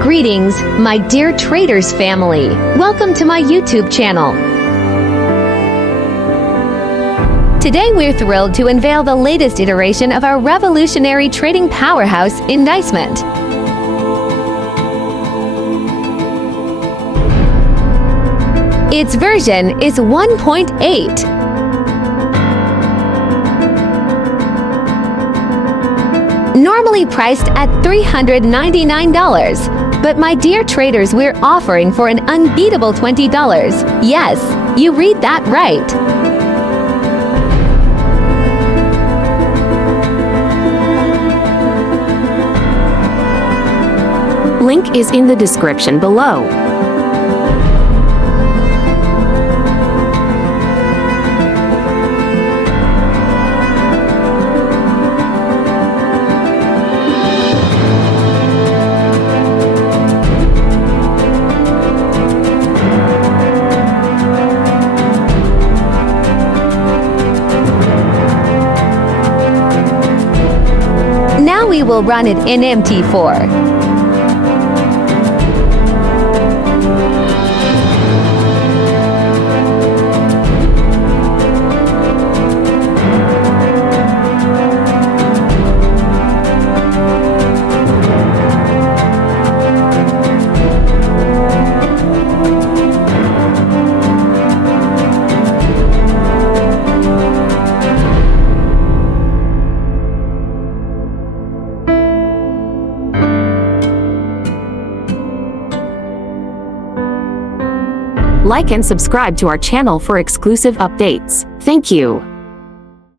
Greetings, my dear traders family. Welcome to my YouTube channel. Today we're thrilled to unveil the latest iteration of our revolutionary trading powerhouse, INDICEMENT. Its version is 1.8. Normally priced at $399, but my dear traders, we're offering for an unbeatable $20. Yes, you read that right. Link is in the description below. Now we will run it in MT4. Like and subscribe to our channel for exclusive updates. Thank you.